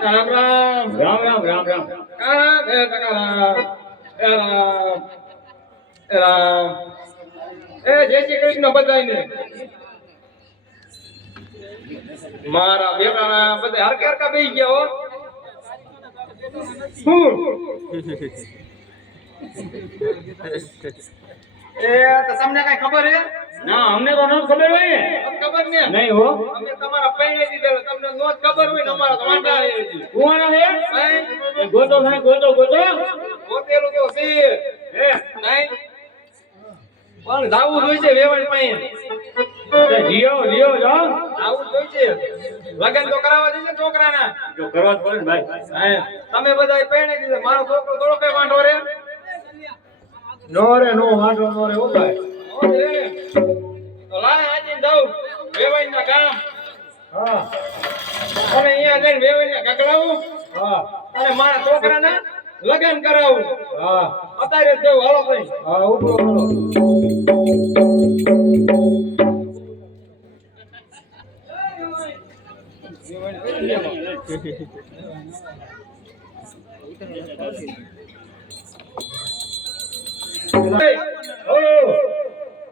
રામ રામ રામ રામ રામ રામ. રામ હે રામ રામ જય શ્રી કૃષ્ણ બધાને મારા બેટા બધા હરકા હરકા બેસી ગયા હો તો તમને કઈ ખબર હે ના અમને તો ન ખબર હોય ને. ખબર ને નહીં હો. અમે તમારા પૈણે દીધેલો તમને નો ખબર હોય ને અમારા તો વાંઢા હે કુવાના હે નહીં એ ગોતો થાય ગોતો ગોતો ગોતેલું તો છે હે નહીં પણ જાવું જોઈએ છે વેવણ પાસે જીઓ જીઓ જો આવું જોઈએ છે લગન તો કરાવવા દેશે છોકરાના જો કરવા જ પડે ને ભાઈ. હે તમે બધા પૈણે દીધે મારો છોકરો થોડો કઈ વાંઢો રે નો રે નો વાંધો નો રે ઓ ભાઈ. તો લાય આજે જાઉં વેવાઈના ગામ હા અને અહીંયા જઈને વેવાઈના ગગડાવું હા અને મારા છોકરાના લગન કરાવું હા અત્યારે જ જવું હાલો ભાઈ હા ઉભો કરો.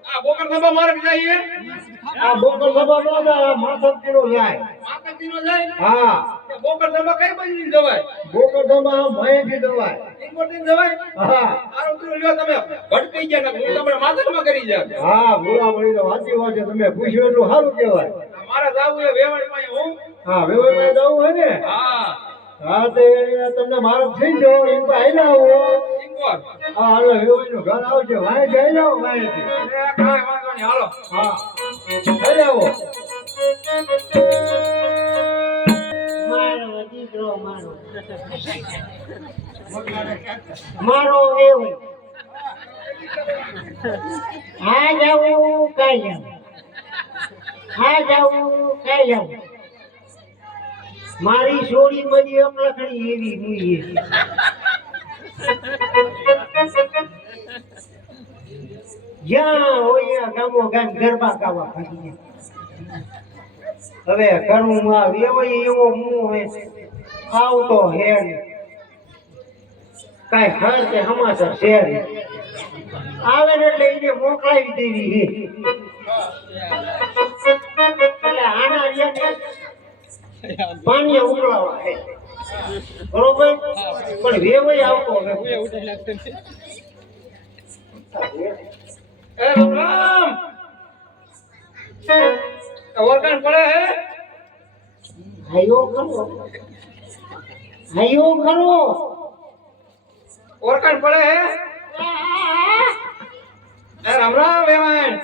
આ બોકર સભા માર્ગ જાય આ બોકર સભા નો જાય માથાથી નો જાય. માતાજીનો જાય હા તે બોકર સભા કઈ બાજુ જવાય બોકર સભા ભયથી દવાય. ઇન્કોર્ટિંગ જવાય હા આરો પેલો લ્યો તમે ભટકાઈ ગયા ને હું તમને માથામાં કરી જાય હા ભૂલા મળી તો વાંચી વાંચે તમે પૂછ્યું એટલું સારું કહેવાય. મારા જાવું એ વેવાણ પાસે હું હા વેવાઈ જવું હોય ને. હા હા તે તમને મારો થઈ જાઓ એમ તો આયલા આવો. ઇન્કોર હા હાલો વેવાઈ નું ઘર આવશે વાય જઈ જાઓ વાયથી. એ કાઈ વાંધો નહીં હાલો હા જઈ આવો. મારો દીકરો મારો મારો વેવાઈ આ જાવું કઈ જાવું આ જાવું કઈ જાવું મારી છોડી બધી અમલખણી એવી મુઈ જ્યાં હોય ગામો ગામ ગરબા ગાવા ફરી હવે કરું માં વેવાઈ એવો મું હે આવતો હે કઈ હર કે હમાસર શેર આવે ને એટલે એને મોકલાવી દેવી હે એટલે આના રિયા પાણી ઉકળાવા હે બરોબર પણ વેવાઈ આવતો હે એ રામ રામ ઓરકાન પડે હે હાયો કરો ઓરકાન પડે હે એ રામ રામ વેવાણ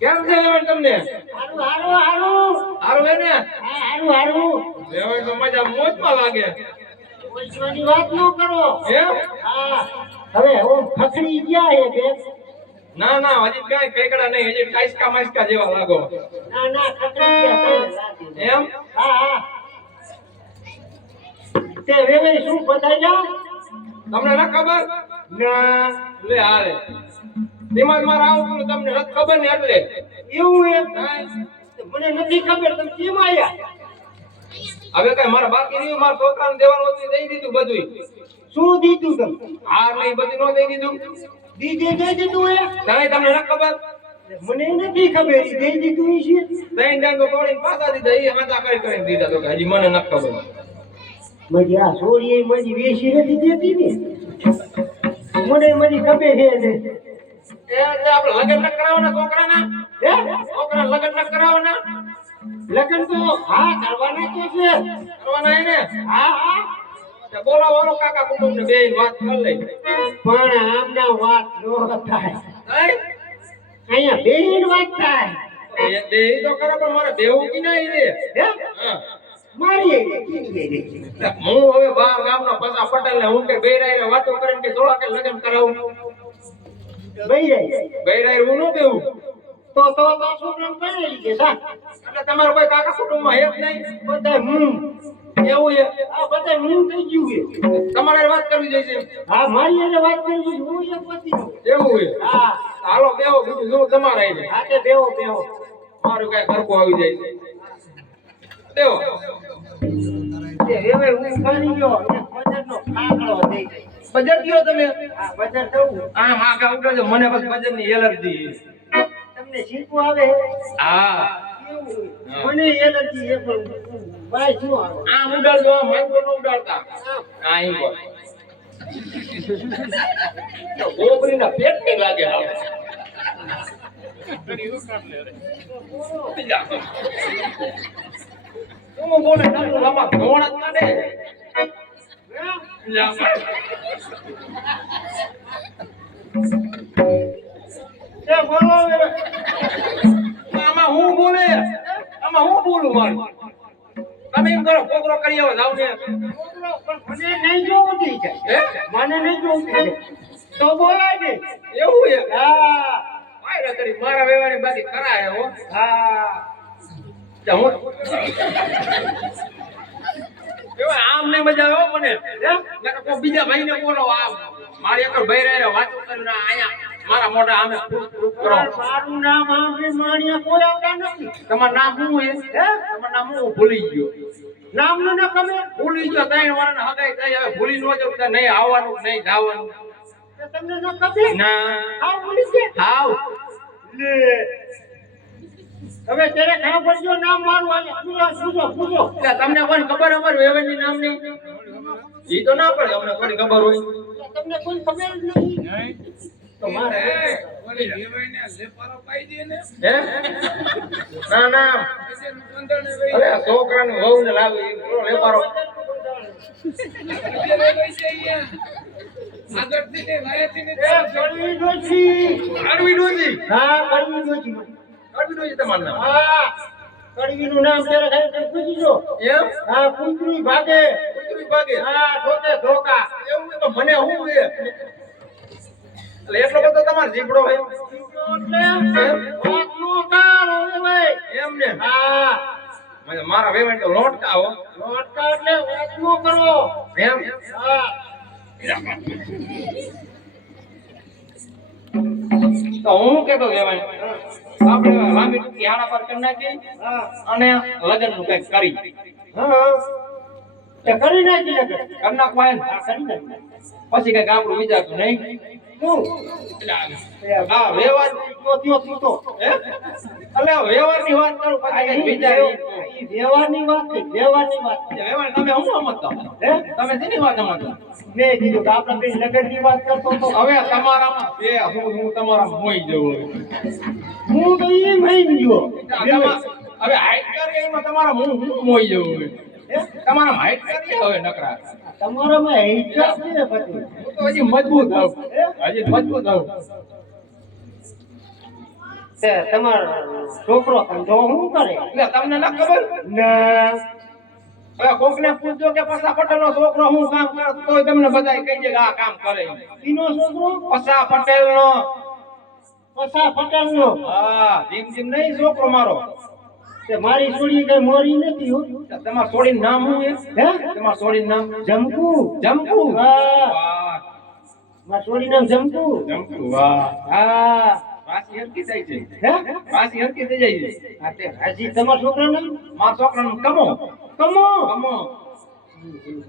કેમ છે વેવાણ તમને હારું હારું હારું હારું હે ને હારું હારું વેવાણ તો મજા મોજમાં લાગે ઓછવાની વાત ન કરો એમ હા હવે ઓમ ખખડી ગયા હે બે ના ના હજી કઈ પેકડા નહીં હજી કાઈસકા માઈસકા જેવા લાગો ના ના ખખડી ગયા તમે લાગે એમ હા હા તે વેવે શું બતાવ્યા તમને ન ખબર ના લે હાલે દિમાગ માં આવું તો તમને નથી ખબર ને એટલે એવું એમ હા. મને નથી ખબર તમે કેમ આયા હવે કઈ મારા બાકી રહ્યું મારા છોકરાને દેવાનું હતું દઈ દીધું બધું શું દીધું તમે હાર નહીં બધું નો દઈ દીધું દીધે દઈ દીધું એ નહીં તમને ન ખબર મને નથી ખબર ઈ દઈ દીધું ઈ છે ત્રણ ડાંગો તોડીને પાછા દીધા એ હતા કરીને દીધા તો કે હજી મને ન ખબર મજી આ સોળી મજી વેસી નથી દેતી ને મને મજી ખબર છે ને એ જે આપણે લગ્ન ન કરાવવાના છોકરાના હે છોકરા લગ્ન ન કરાવવાના લગન તો હા કરવાના તો છે કરવાના હે ને હા હા તે બોલાવો કાકા કુટુંબ ને બેન વાત કરી લઈ પણ આમના વાત નો થાય નહીં અહીંયા બેન વાત થાય એ બે તો ખરો પણ મારે બેવું કી નહીં રે હે હા મારી કેની દે હું હવે બાર ગામનો પસા પટેલ ને હું કે બેરાય વાતો કરીને કે થોડા કે લગ્ન કરાવું બઈ જાય બેરાય હું નો બેવું તો છોકરાને પડેલી છે સા એટલે તમારો કોઈ કાકા કુટુંબમાં હે જ નહીં બધા હું એવું છે આ બધા હું થઈ ગયું છે તમારે વાત કરવી જોઈએ છે હા મારી એને વાત કરી છે હું એક પતિ એવું છે હા હાલો બેહો બીજું જો તમારે આવી જાય આ તે બેહો બેહો મારું કઈ ઘરકો આવી જાય છે દેવો હવે હું માની ગયો એક બજારનો કાકડો થઈ ગયો. બજાર ગયો તમે આ બજાર જવું આ માગા ઉડે છે મને બસ બજારની એલર્જી તમને શીખવું આવે હા કેવું? મને એલર્જી છે પણ બાય શું આવે આ ઉડાડજો આ માઈકો નો ઉડાડતા આ ઈ બોલ તો ગોબરીના પેટની લાગે આવે હું બોલે નતું લાંબા ધોણ જ કાઢે એ બોલો હવે. આમાં હું બોલે આમાં હું બોલું મારું તમે એમ કરો કોકરો કરી આવો જાવ ને પણ મને નહીં જોવું દી છે હે મને નહીં જોવું દી છે તો બોલાય ને એવું છે હા વાયરા કરી મારા વેવાની બાકી કરાય હો હા જા હું એવા આમ નહીં મજા આવે હો મને નકર કોઈ બીજા ભાઈને બોલો આમ મારી એક ભાઈ રહે વાતો કરીને આયા મારા મોઢા આમે પ્રૂફ કરો મારું નામ આંબી માણિયા કોઈ આવતા નથી તમારું નામ શું છે તમારું નામ હું ભૂલી ગયો નામનું ને તમે ભૂલી ગયો 3 વર્ષના હગાઈ થઈ હવે ભૂલી ન જાવ તો નહીં આવવાનું નહીં જવાનું તો તમને ન ખબર ના હા બોલી છે હાવ લે હવે તેરે ખા પડજો નામ મારું આલે પૂછો એટલે તમને કોણ ખબર અમાર વેવણની નામની ઈ તો ના પડે અમને થોડી ખબર હોય તમને કોઈ ખબર જ નહીં તો મારે ઓલી વેવાઈને લેપારો પાઈ દે ને હે ના ના પછી કંદરને વેઈ અરે છોકરાને વહુને લાવી ઈ લેપારો અત્યારે લઈ જઈએ આગળથી ને વાયાથી ને એ કડવી ડોશી આડવી ડોજી હા કડવી ડોશી આડવી ડોજી તમારું નામ હા કડવીનું નામ તેરે ખાઈ તે પૂછી જો એમ હા કુંતરી ભાગે કુતરી ભાગે હા ઠોકે ધોકા એવું તો મને હું છે એટલે એટલો બધો તમારો જીભડો હોય એટલે વાત નો કારો એ ભાઈ એમ ને હા મને મારા વેવણ તો લોટકા હો લોટકા એટલે વાત નો કરો એમ હા તો હું કેતો વેવણ આપણે લાંબી ટૂંકી હાડા પર કરી નાખી હા અને લગન નું કઈક કરી હા તે કરી નાખી લગે કરી નાખવાય ને હા કરી નાખી પછી કઈક આપણું વિચારતું નહીં શું હા વ્યવહાર તો હે એટલે વ્યવહારની વાત કરું પછી કઈક વિચારી વ્યવહારની વાત છે વ્યવહારની વાત છે વ્યવહાર તમે હું સમજતા હે તમે શેની વાત સમજતા મેં કીધું કે આપણે બે લગનની વાત કરતો તો હવે તમારામાં છે હું તમારામાં મોઈ જવું હું તો એ મહી ગયો હવે હાઈટ કરી એમાં તમારા હું મોઈ જવું તમારા હાઈટ કરી હવે નકરા તમારામાં હિસાબ છે પછી હું તો હજી મજબૂત આવું હજી મજબૂત આવું તે તમારો છોકરો ધંધો શું કરે એટલે તમને ના ખબર ના હવે કોકને પૂછજો કે પસા પટેલનો છોકરો હું કામ કરે તોય તમને બધાય કહી દે કે આ કામ કરે ઈનો છોકરો પસા પટેલનો પસા પટેલનો હા જીમ જીમ નહીં છોકરો મારો તે મારી છોડી કઈ મોરી નથી હો તમાર છોડીનું નામ શું છે હે તમાર છોડીનું નામ જમકુ જમકુ હા વાહ મારી છોડી નામ જમકુ જમકુ વાહ હા વાસી હરકી થઈ છે હે વાસી હરકી થઈ જાય છે આ તે હાજી તમારા છોકરાનું નામ મારા છોકરાનું કમો કમો કમો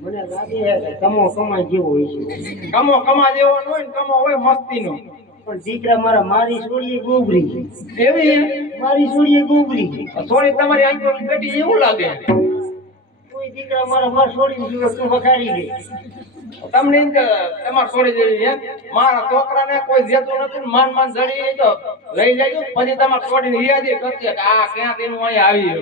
મને લાગે છે કે કમો કમાઈ જેવો હોય છે કમો કમા જેવો ન હોય ને કમો હોય મસ્તીનો પણ દીકરા મારી છોડીએ ગોબરી એવી મારી છોડીએ ગોબરી છોડી તમારી આંખો બેટી એવું લાગે કોઈ દીકરા મારી છોડી જુએ તું વખારી ગઈ તમને એમ કે તમાર છોડી દેવી છે મારા છોકરાને કોઈ દેતું નથી ને માન જડી તો લઈ જાય પછી તમાર છોડીને યાદ કરશે કે આ ક્યાં તેનું અહીંયા આવી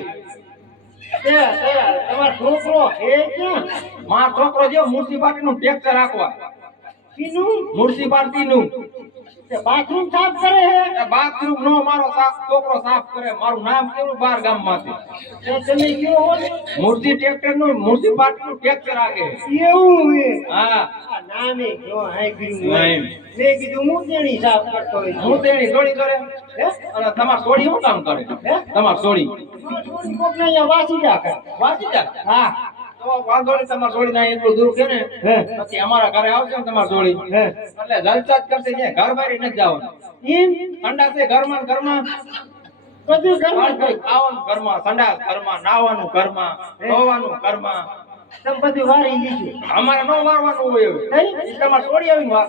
તમારો છોકરો હે ક્યાં મારો છોકરો જે મ્યુનિસિપાલિટીનું ટેક્સ રાખવા શીનું મ્યુનિસિપાલિટીનું તે બાથરૂમ સાફ કરે હે બાથરૂમ નો મારો છોકરો સાફ કરે મારું નામ કેવું બાર ગામમાંથી તે તમે કયો હો ને મૂર્તિ ટ્રેક્ટર નું મ્યુનિસિપાલિટીનું ટેક્સ રાખે એવું હે હા આ નામે જો હાઈ ગયું નહીં. મેં કીધું હું તેની સાફ કરતો હોય હું તેની છોડી કરે હે અને તમાર છોડી શું કામ કરે તમાર છોડી મારી છોડી કોકને અહીંયા વાસી જા કરે વાંચી જા હા તો વાંધો નહીં તમાર છોડી ના એટલું દૂર છે ને હે પછી અમારા ઘરે આવશે ને તમાર છોડી હે એટલે જલસા જ કરશે છે ઘર બારી નથી જવાનું એમ ઠંડા છે ઘરમાં ને ઘરમાં બધું ઘરમાં ખાવાનું ઘરમાં સંડાસ ઘરમાં નાવાનું ઘરમાં ધોવાનું ઘરમાં તમે બધું વારી લીધું અમારે નો વારવાનું હોય એવું. નહીં? ઈ તમારે છોડી આવીને વાર.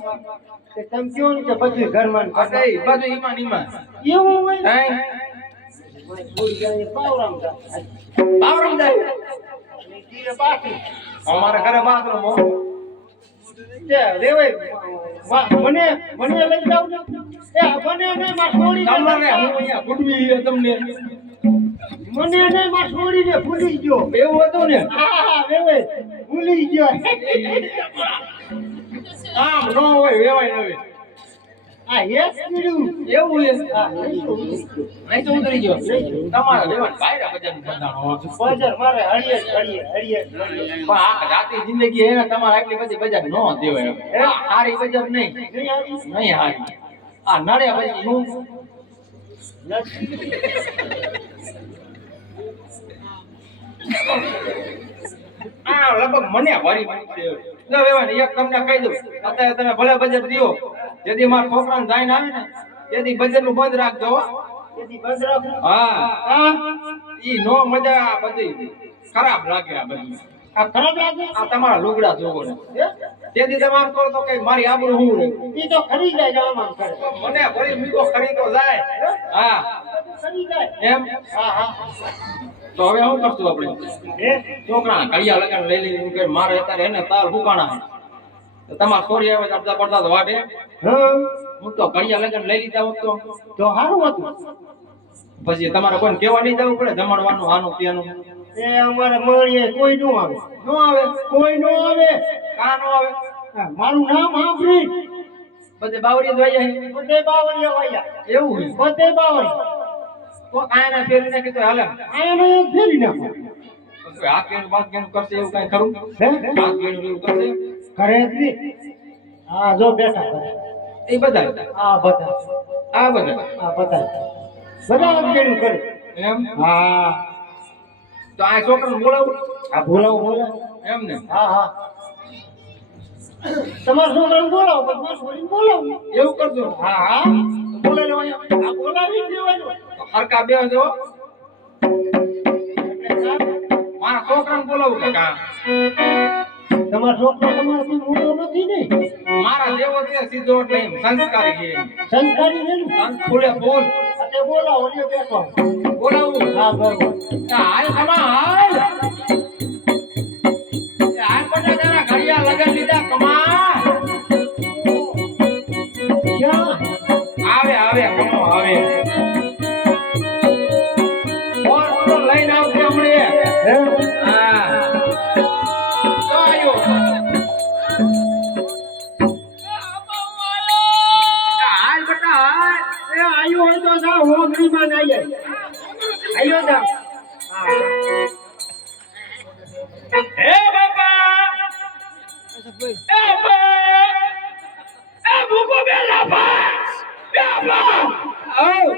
તે તમે કહો ને કે બધું ઘરમાં ને આ તો ઈ બધું ઈમાન ઈમાન. એવું હોય ને? હે? મારી છોડી જાય પાવરામ જાય. બાવરામ જાય. અને ઈ બાકી. અમારે ઘરે બાથરૂમ હો. તે રેવાય. મને લઈ જાવ ને. એ મને ને માં છોડી દે. તમારે હું અહીંયા ગુડવી છે તમને. મને ને માં છોડી દે ભૂલી ગયો. એવું હતું ને? હા રેવાય. ભૂલી ગયો. આમ નો હોય વેવાય ન હોય. આ યસ કીધું. એવું છે. હા નહીં તો ભૂલી ગયો. નહીં તો ઉતરી ગયો. તમારે વેવાય બાયરા બજારનું બંધાણ હોય. બજાર મારે હળીએ. પણ આ જાતિ જિંદગી હે ને તમારે આટલી બધી બજાર નો દેવાય. આ હારી બજાર નહીં. નહીં આવી? નહીં હારી. આ નડ્યા પછી હું આ લગભગ મને વારી છે. લો વેવાય એક તમને કહી દઉં. અત્યારે તમે ભલે બજાર દીઓ. જેથી મારા છોકરાને જાઈને આવે ને તેથી બજારનું બંધ રાખજો હો. તેથી બંધ રાખું. હા હા ઈ નો મજા આ બધી ખરાબ લાગે આ બધી. આ ખરાબ લાગે? આ તમારા લુગડા જોવો ને હે? તેથી તમે આમ કરો તો કે મારી આબરૂ હું રે. ઈ તો ખરી જાય જવામાં કરે. મને ભરી મીઠો ખરીદો જાય. હા ખરી જાય. એમ હા તો હવે શું કરશું આપણે? હે? છોકરા કડિયા લગાડ લઈ લઈને કે મારે અત્યારે એને તાર હુકાણા તો તમારે છોરી આવે તો અડધા પડતા તો વાટે. હા હું તો કડિયા લગાડ લઈ લીધા હોત તો સારું હતું. પછી તમારે કોઈને કહેવા નહીં જવું પડે જમણવાનું આનું ત્યાંનું. એ અમારે મળીએ કોઈ નો આવે. નો આવે. કોઈ નો આવે. કા નો આવે? હા, મારું નામ સાંભળી બધે બાવરી જ વાયા બધે બાવળિયા વાયા. એવું છે. બધે બાવળી. તો કાંઈ ફેરી નાખી તો હાલે. આને એક ફેરી નાખો. પછી હાથ ગેણું બાથ ગેણું કરશે એવું કાંઈ ખરું? હે? હાથ ગેણું એવું કરશે કરે જ નહીં. હા જો બેઠા કરે. એ બધા આ બધા. આ બધા આ બધા. બધા અગેડું કરે. એમ. હા તો આ છોકરાને બોલાવું આ બોલાવો. એમ ને. હા તમારા છોકરાને બોલાવો પછી મારા છોકરીને બોલાવો. એવું કરજો. હા તો બોલાવી લો અહીંયા. આ બોલાવી જ દેવાનું. તો હરકા બે જો મારા છોકરાને બોલાવું કે કા તમારો છોકરો તમારાથી મોટો નથી ને? મારા જેવો છે સીધો એટલે એમ સંસ્કારી છે. સંસ્કારી છે ને? સંત ફૂલે ફૂલ આ બોલાવો લ્યો બેઠો. બોલાવું. હા બરોબર. હાલ કમા હાલ. હાલ બધા જણા ઘડિયા લગાડી લીધા કમા. ક્યાં? આવે આવે કમો આવે. ફોન તો લઈને આવશે હમણે. હે? હા. તો આયો. હાલ બેટા હાલ. એ આયો હોય તો જા હોગરીમાં ના જાય. આયો જા. હે બાપા. એ બાપા. એ ભૂકો બે લાફા. બે બાપા. આવ.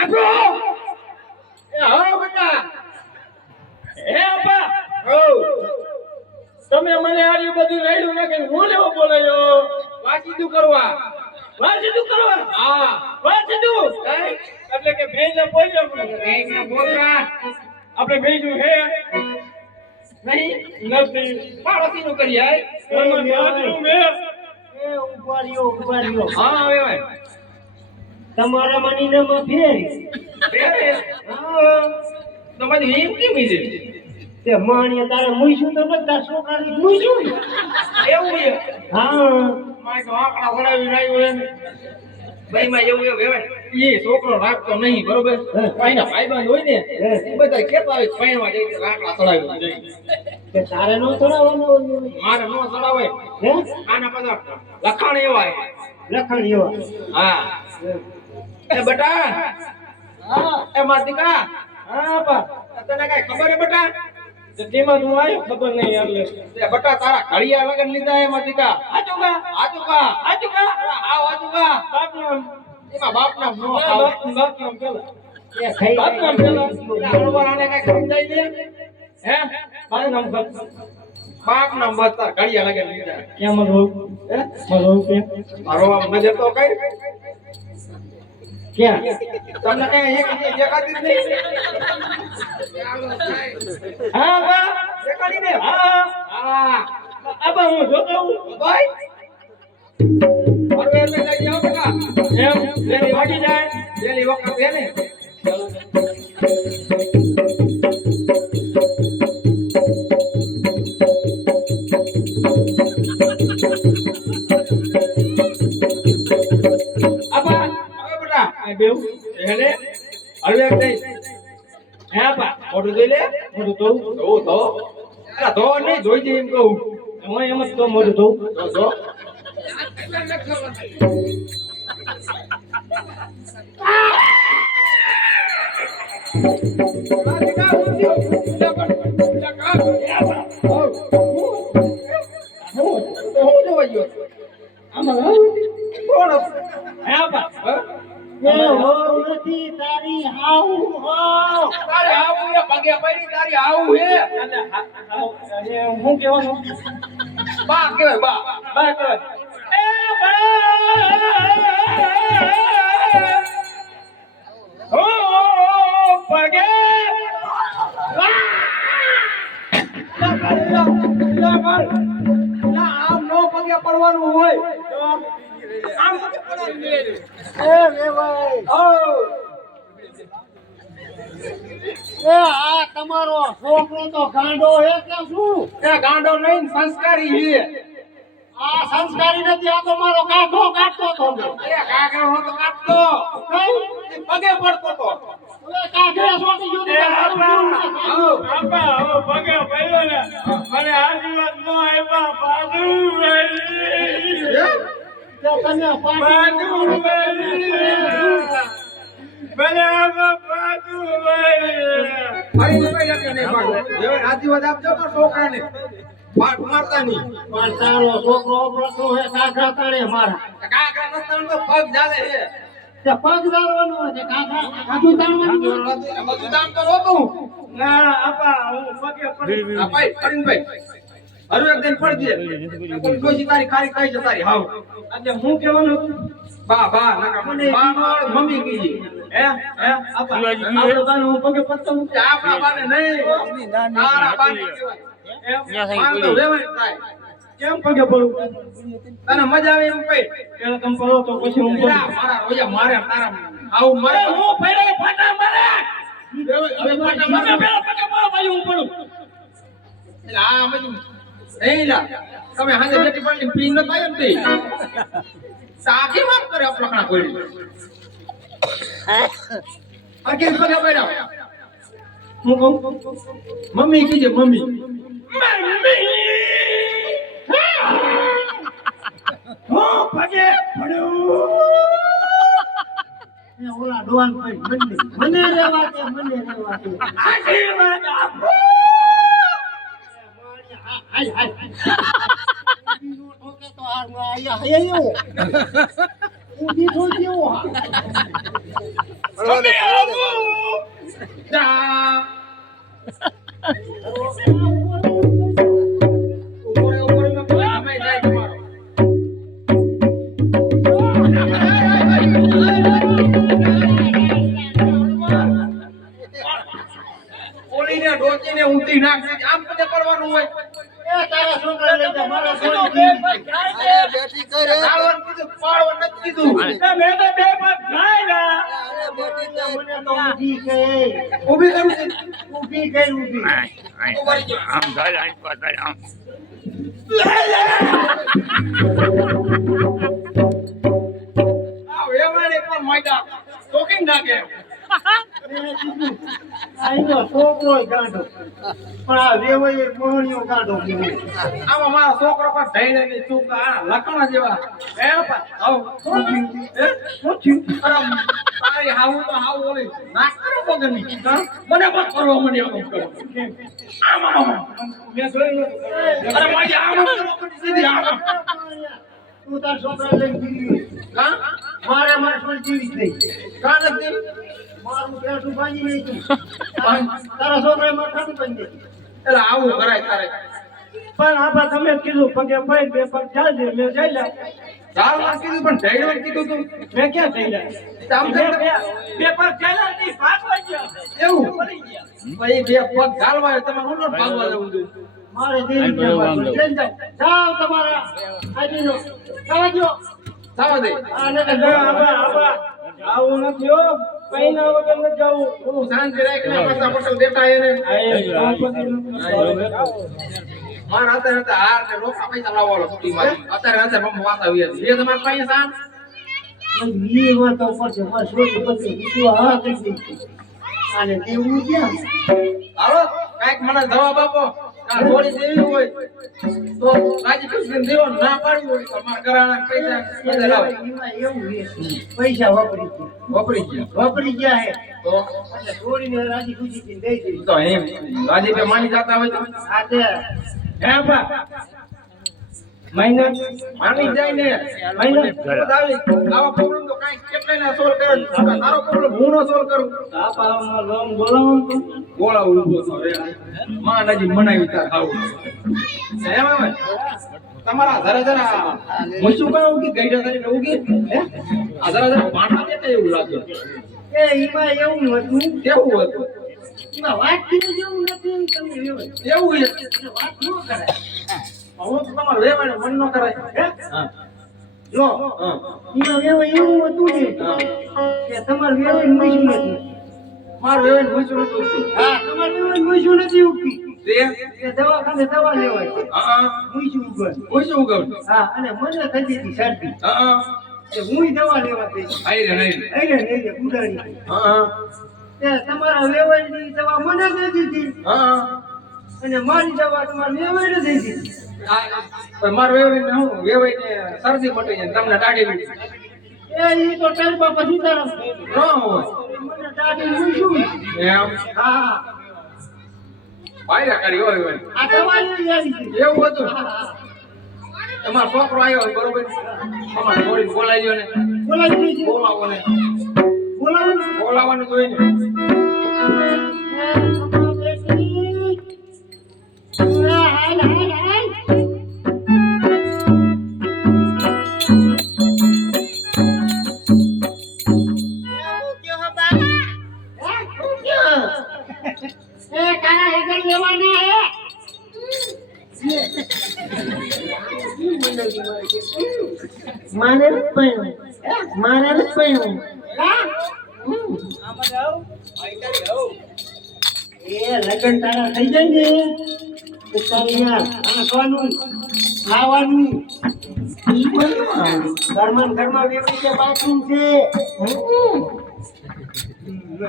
આપો. એ આવ બેટા. હે બાપા. આવ. તમે મને આ બધું રાડ્યું નાખીને હું લેવો બોલાયો. વાસીદું કરવા. વાસીદું કરવા. હા. વાસીદું. એટલે કે ભેજા બોલ્યો આપણે. ભેજના બોલરા. આપણે ભેજું હે. નહીં નથી. પાડોશીનું કરી આય. એમાં બાજરું મે. એ ઉભા રહ્યો. હા હવે ભાઈ. તમારા મનીને માં ફેરી. ફેરે. હા. તો પછી એમ કેમ છે? તે માણીએ તારે મૂઈશું તો નથી તાર છોકરાને મૂઈશું. એવું છે. હા માય તો આંકડા વડાવી રહ્યો એમ. ભાઈ માં એવું કહેવાય. એ છોકરો રાખતો નહીં બરોબર. ભાઈના ભાઈબંધ હોય ને એ બધા કેતા હોય પૈણવા જઈને આંકડા ચડાવી જાય. તે તારે નો ચડાવવાનો હોય. મારે નો ચડાવાય. હે? આના પાછા લખાણ એવા છે. લખણ એવા. હા. એ બેટા. હા એ માતિકા. હા બા. તને કઈ ખબર હે બેટા? તેમાં તું આવ્યો ખબર નહીં એટલે. એ બેટા તારા ઘડિયા લગન લીધા હે માતિકા. આચુકા. આવ આચુકા. બાપ નામ. એમાં બાપ નામ નો બાપ આવ. બાપ નામ પેલા. એ ખાઈ બાપ નામ પેલા. હળવાર આને કઈ સમજાય દે. હે? બાપ નામ બાપ. બાપ નામ બસ તાર ઘડિયા લગન લીધા. ક્યાં મરો? હે? મરો કે? મારો આમ નજર તો કઈ ક્યાં? તમને કઈ એક દેખાતી જ નહીં. હા બા. દેખાડી દે. હા હા આબા હું જોતો હું ભાઈ અરે એટલે લઈ જાવ ટકા એમ લેલી વાગી જાય પેલી વખત છે ને આબા હવે બેટા આ બેવ એને હળવે નહીં હે આબા મોઢું જોઈ લે મોઢું ધોઉં તો અલા તો નહીં જોઈ જઈ એમ કહું હું એમ જ તો મોઢું ધોઉં તો હે આબા એ હો નથી તારી હાઉ હો તારે આવું હે પગે પડી તારી આવું હે અને હું કહેવાનું બા કેવાય બા બા કહેવાય એ બા હો પગે આમ નો પગે પડવાનું હોય આમ પગે પડવાનું લે એ વેવાઈ ઓ એ આ તમારો છોકરો તો ગાંડો હે કે શું એ ગાંડો નહીં સંસ્કારી છે આ સંસ્કારી નથી આ તો મારો કાઢો કાઢતો તો એ કાકા હો તો કાટતો પગે પડતો તો ઓલે કાઢે છોટી ગયો તો મારું આવો આપા હો પગે પડ્યો ને મને આશીર્વાદ નો આપ્યા બાજુ તે તને બાજુ મને આપા બાજુ મારી કોઈ નથી નહીં પાડો હવે આશીર્વાદ આપજો પણ છોકરાને પાટ મારતા નહીં પણ તારો છોકરો પ્રશ્નો હે કાઢા તાણે મારા કાકા નસ્તાન તો પગ જાલે છે તે પગ દાળવાનો છે કાઢા કાઢું તાણવાનું બધું દામ તો રોતું ના આપા હું પગે પડી આ ભાઈ અરવિંદભાઈ હરુ એક દિન પડ દે કોઈ ડોસી તારી ખારી ખાઈ જતા રહી હાવ આજે હું કહેવાનું હતું બા બા નકા બા નો મમ્મી કીજી હે આપા આ બધાને હું પગે પડતો હું આપણા બાને નહીં તારા બાને કહેવાય માર તો વેવાય થાય કેમ પગે પડું તને મજા આવે એમ કઈ પેલા તમે પડો તો પછી હું પેલા મારા રોયા મારે તારા આવું મારે હું પડે ફાટા મારે હવે પાટા પગે મારે પેલા પગે પડો પછી હું પડું એટલે આ બધું નહીં લા તમે હાજે બેટી પાડી પી ન થાય એમ તે સાકી વાત કરે અપલખણા કોઈ આ કે પગે પડ્યા હું કહું મમ્મી કીજે મમ્મી હું પગે પડ્યું એ ઓલા ડોન ભાઈ મને રહેવા દે આશીર્વાદ આપો હાય હાય બીજો ઠોકે તો હાર માં આયા હે એવો ઊભી થો જેવો તમે આવું જા ઉપર ઉપર મે અમે જાય તમારો ઓલીને ડોચીને ઊંધી નાખ દે આમ કદે પડવાનું હોય એ તારા છોકરા લઈ જા મારા છોકરા બેટી કરે ચાલવાનું કીધું પાડવાનું નથી કીધું મેં તો બે પગ ખાયલા બેટી મને તો ઊભી કે ઊભી કરું છે ઊભી કે ઊભી ઉભરી જો આમ થાય આમ થાય આમ આ વેવાણે પણ માયદા ટોકીને નાખે આઈનો છોકરો ગાંડો પણ આ વેવાઈ મોહણીઓ ગાંડો આમાં મારો છોકરો પણ ધૈર્ય ની ચૂક આ લખણા જેવા એ આવ શું થયું અરે તારી હાવું તો હાવ ઓલી નાક કરો પગની મને પણ કરવા માંડ્યો આમ કરો આમાં મેં જોયું અરે મારી આમ કરો સીધી આમ તું તાર છોકરા લઈને જીવી હા મારે મારે છોડી જીવી નહીં કાન નથી મારું પેટું ભાંગી નહીં તું તારા છોકરા માથાનું ભાંગી દે એટલે આવું કરાય તારે પણ આપા તમે કીધું પગે પડી બે પગ ચાલજે મેં જઈ લે ચાલ માં કીધું પણ ધૈર્ય કીધું તું મેં ક્યાં જઈ લે આમ બે કરે પગ ચાલ્યા નહીં ભાગવા ગયા એવું પડી ગયા ભાઈ બે પગ ગાલવા તમારે હું ન ભાગવા જવું જોઈએ મારે દેવી છે મારે લઈને જાઓ. જાઓ તમારા આજીનો જવા દ્યો. થવા દે આ નકર આવું નથી હો પૈના વગર ન જાવું તું શાંતિ રાખ ને પાછા પટલ દેતા એને મારા અત્યારે હાર ને રોકા પૈસા લાવવાનો છૂટી માંથી અત્યારે વાત આવી હતી એ તમારા પાસે સામ ઈ વાત ઉપર છે મારે છોડી પછી બીજું હા કરી દીધું. આને દેવું ક્યાં? હાલો કાઈક મને જવાબ આપો આ થોડી દેવી હોય તો રાજી કૃષ્ણ દેવો ના પાડવી હોય તો મારા ઘરાણા પૈસા બધા લાવો એમાં એવું છે પૈસા વાપરી વપરી ગયા હે તો એટલે છોડીને રાજી ખુશી થી દઈ દીધી. તો એમ રાજી પે માની જતા હોય તો આ તે હે બા મહિના માની જાય ને મહિના આવી આવા પ્રોબ્લેમ તો કાઈ કેટલાય ના સોલ્વ કરે તારો પ્રોબ્લેમ હું નો સોલ્વ કરું તાપામાં લોમ બોલાવું બોલા ઊભો છો રે માં નજી મનાવી તાર ખાવું એમ આવે તમારા જરા મુશું કાઉ કે ગઈડા કરીને ઉગી હે આ જરા પાણા દેતા એવું લાગે એ ઈમાં એવું હતું કેવું હતું ઈમાં વાત કરી જેવું નથી તમે એવું એવું છે વાત ન કરાય. હું તો તમારે વેવાને મન ન કરાય હે હા જો હા ઈમાં વેવાય એવું હતું ને કે તમારે વેવાય મૂછું નથી. માર વેવાને પૂછ્યું નતું હા તમારે વેવાય મૂછું નથી ઉગતી. તે કે દવાખાને દવા લેવાય હા મૂછું ઉગર. પૂછ્યું ગયું હા અને મને થતી હતી શરદી હા કે હું દવા લેવા ગઈ. આઈ રે નહીં નહીં ઉડાડી હા તે તમારા વેવાયની દવા મને દઈ દીધી હા અને મારી દવા તમારે વેવાયને દઈ દીધી. માર વેવાઈને હું વેવાઈને શરદી મટી જાય તમને ટાઢી મટી એ ઈ તો ટાઈમ બાપા સીતારામ ન હોય મને ટાઢી મૂછું. એમ હા પાયરા કરી હોય હોય આ દવા લઈ આવી હતી. એવું હતું હા, હા. તમારો છોકરો આવ્યો બરોબર અમારે થોડી બોલાવી લ્યો ને બોલાવી દીધી. બોલાવો ને બોલાવી. બોલાવાનું જોઈને હાલ હાલ હાલ. મારે પણ મારે પણ એ લગન તારા થઈ જાય ને તો તારી આ ખાવાનું ખાવાનું ઈ બધું ઘરમાં વેવડી છે બાથરૂમ છે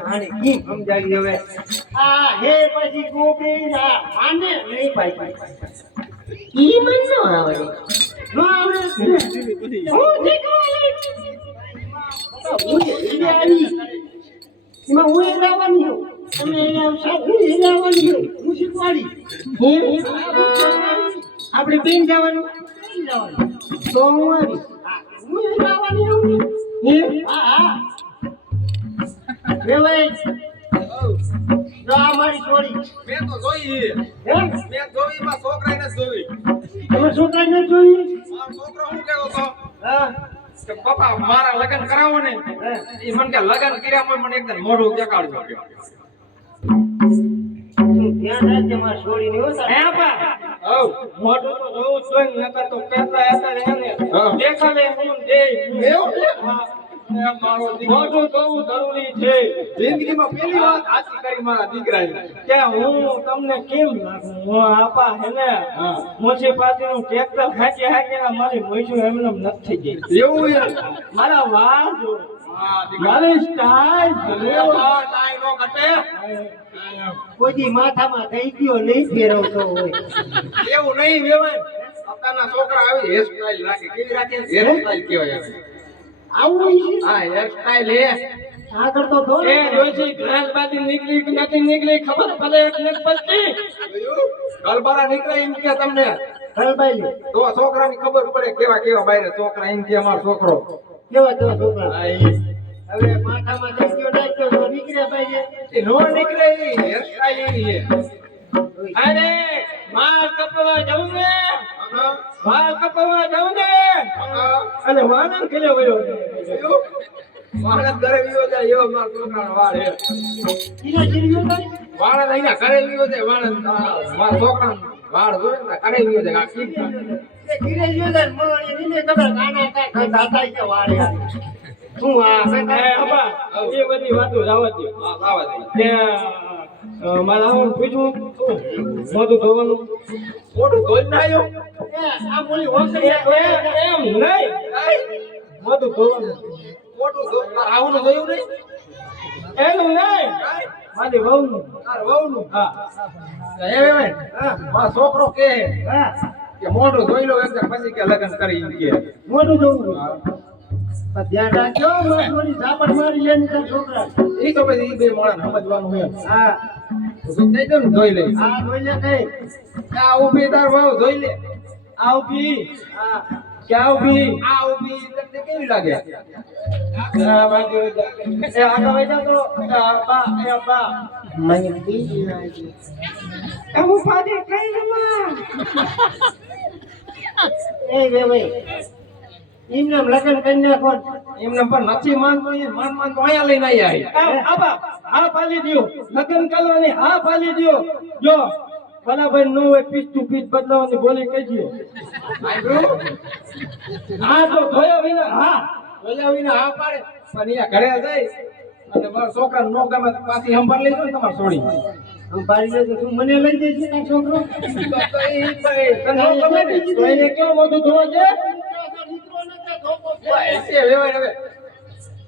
આને કી સમજાવી હવે આ હે પછી ગોપી આ માને નહીં પાઈ ઈ મન નો આવડે નો આવડે હું શીખવાડી હું એને આવી એમાં હું એ રહેવાની છું તમે અહીંયા હું એ રહેવાની છું હું શીખવાડી આપણે બેન જવાનું તો હું આવી હું એ રહેવાની છું હા હા વેવાય જો આ મારી છોડી મેં તો જોઈ હે મેં જોઈ માં છોકરાને જ જોઈ તમે છોકરાને જોઈ મારો છોકરો હું કહેતો હતો હા કે પપ્પા મારા લગ્ન કરાવો ને એ મને કે લગ્ન કર્યા પછી મને એકદમ મોઢું દેખાડજો કે ધ્યાન રાખજે મારી છોડીને હો તારે. હે બા હવ મોટું તો જોવું જ જોઈએ ને નકર તો કહેતા હતા એને હા. દેખાડે હું દે એવું છે? હા. એ મારો દીકરો મોટું જોવું જરૂરી છે જિંદગીમાં પહેલી વાત સાચી કરી મારા દીકરાએ કે હું તમને કેમ લાગુ હું આપા હે ને હા. મ્યુનિસિપાલિટીનું ટ્રેક્ટર હાંકીને મારી મોઈશું એમને નથી ગઈ એવું છે મારા વાળ જો હા દીકરા મારી સ્ટાઈલ એવું હા કાઈ નો ઘટે કોઈ દી માથામાં થઈ ગયો નહીં ફેરવતો હોય એવું નહીં વેવાય અત્યારના છોકરા આવી હેર સ્ટાઈલ રાખે કેવી રાખે હેર સ્ટાઈલ કહેવાય આવે. આવું હોય છે હા હેર સ્ટાઈલ હે આગળ તો થોડું એ ડોશી ગ્લાસ બાજી નીકળી કે નથી નીકળી ખબર પડે એક ને પડતી ગલબારા નીકળે એમ કે તમને હલબાઈ લે તો છોકરાની ખબર પડે કેવા કેવા બાયરે છોકરા એમ કે અમારો છોકરો કેવા કેવા છોકરા હા ઈ. હવે માથામાં થઈ ગયો નાખ્યો તો નીકળ્યા પાहिजे એ નો નીકળે ઈ હેર સ્ટાઈલ એવી છે અરે માર કપવા જાઉં ને વાળ કપવા જાઉં ને અને વાનન ખેલ્યો વયો વાળા ઘરે વિયો જાય એવો મારો છોકરાનો વાળ હે ઈના જીર્યો તો વાળા લઈને ઘરે વિયો જાય વાળા મારા છોકરાનો વાળ જોવે ને કાઢી ગયો છે કાકી એ ઘીરે ગયો છે ને મોળી નીને ખબર નાના હતા દાતા કે વાળે શું આ અબા એ બધી વાતો જવા દે હા લાવા દે તે મારા આવવાનું પૂછવું મોઢું ધોવાનું મોઢું ધોઈ ના આવ્યો આ મોળી હોશે એમ નહીં મોઢું ધોવાનું મોઢું આવું જોયું નહીં એનું નહીં મારી વહુનું તાર વહુનું હા એ ભાઈ મારો છોકરો કે મોઢું ધોઈ લો એકદમ પછી કે લગ્ન કરી કે મોઢું જોવું ધ્યાન રાખજો મોળી ઝાપડ મારી લેની તાર છોકરા એ તો પછી ઈ બે મોણા સમજવાનું હોય હા સમજાઈ દો ને ધોઈ લે આ જોઈ લે કઈ આ ઊભી તાર વહુ ધોઈ લે આવ ભી હા ક્યાં ઉભી આ ઊભી તમને કેવી લાગે એ આગળ વઈ જા તો બા એ બા મને બીજી લાગી હું પાડી કઈ રમા એ વે એમને લગ્ન કરી નાખો એમને પણ નથી માનતો એ માન તો અહીંયા લઈને આવી આબા હા પાલી દ્યો લગ્ન કરવાની હા પાલી દ્યો જો બરાબર નો હોય પીસ ટુ પીસ બદલાવાની બોલી કહીએ હા તો થયો વિના હા બોલાવીને હા પાડે પણ અહીંયા ઘરે જાય અને મારા છોકરા નો ગમે તો પાછી સંભાળ લેજો ને તમારે છોડી આમ પાડી લે તો તું મને લઈ જઈશ તાર છોકરો તને નો ગમે ને તો એને કેવું મોઢું ધોવા છે એસે વેવાય હવે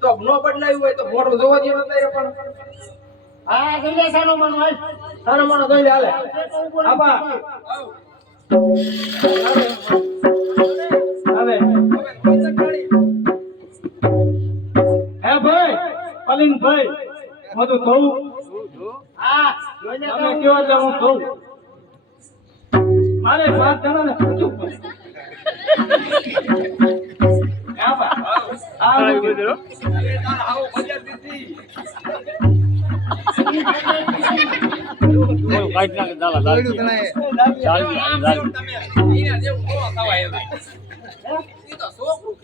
તો નો બદલાયું હોય તો મોઢું જોવા જેવું નથી પણ હા જલ્દી સાનો માનો હાલ સારો માણસ ધોઈ લે હાલે આબા હવે હે ભાઈ પલિન ભાઈ મોઢું ધોવું હા જોઈ લે તમે કયો એટલે હું ધોઉં મારે 5 જણાને પૂછવું પડે આબા આ બધું તાર હાવ બજાર દીધી